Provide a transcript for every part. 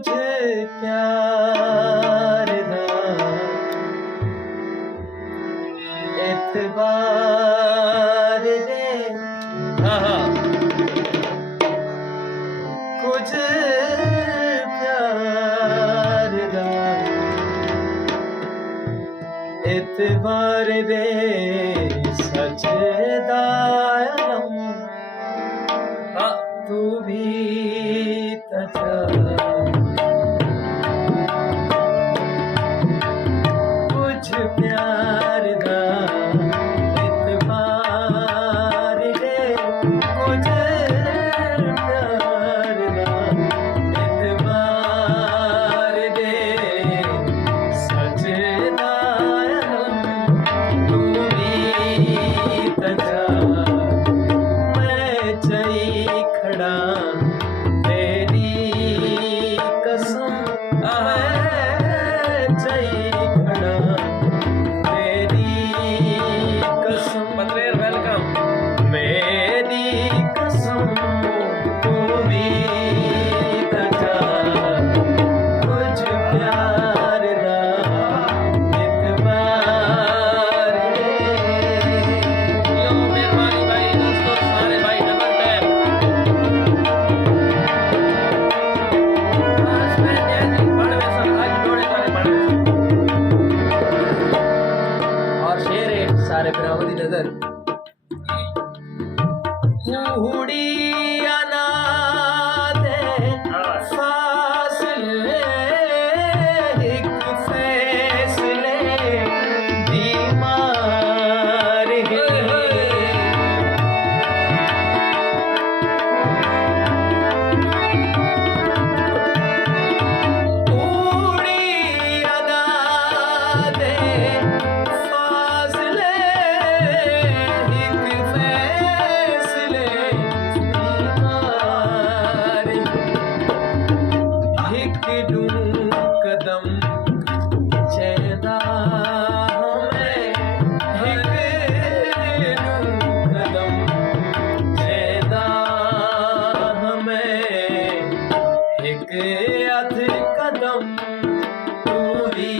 कुछ प्यार दा एतबार दे कुछ प्यार दा एतबार दे सच दा आलम तू भी तजा कुछ प्यार दा एतबार दे कुछ प्यार दा एतबार दे सच दा आलम तू भी तजा मैं चई खड़ा तेरी कसम चई खड़ा तेरी कसम पत्रेर वेलकम मेरी कसम तू भी तजा कुछ प्यार दा एतबार दे लो मेहरबानी भाई दोस्तों सारे भाई डबल टैप और शेर है सारे फिराओं दी नजर हुड़िया ना दे फासले एक फैसले बीमार है उड़िया ना दे फासले एक फैसले बीमार एक दूं कदम चैदा हमें एक दूं कदम चैदा हमें एक अध कदम तू भी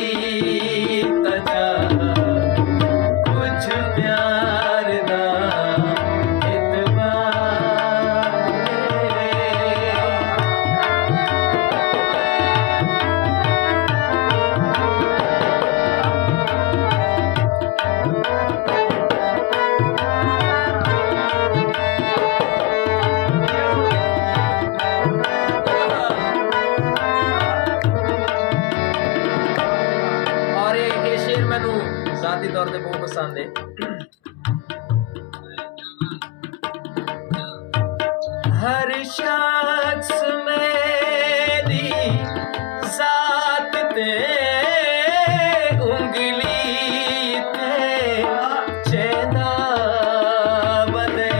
तजा कुछ प्यार दा एतबार दे और ये शेर मैनू जाती तौर पे बहुत पसंद है हर शख्स मेरी जात ते उंगली ते चैदा बदे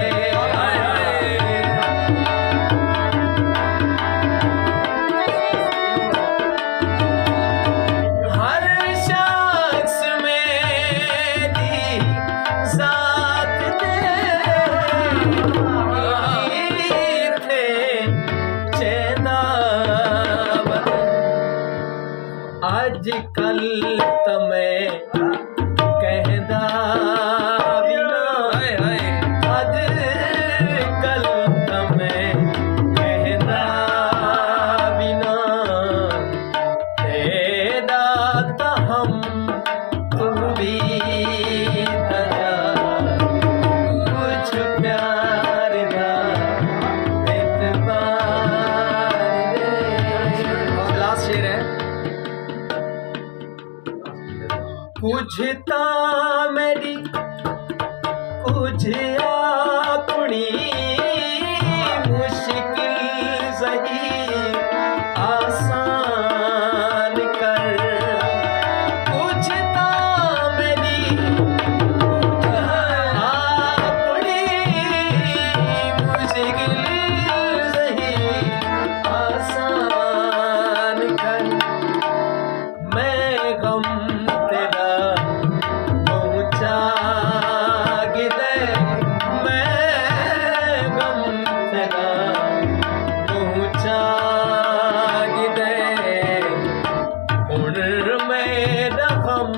हर शख्स मेरी जात ते चैदा आज कल तमें कहदा भी ना आज कल तमें कहदा भी ना तेरा तो हम तू भी तजा कुछ प्यार दा एतबार दे और लास्ट शेर है कुछ ता मेरी कुछ अपनी मुश्किल सही आसान कर कुछ ता मेरी अपनी मुश्किल सही आसान कर मैं गम तेरा पहुंचा गिदे मैं गम तेरा पहुंचा में रकम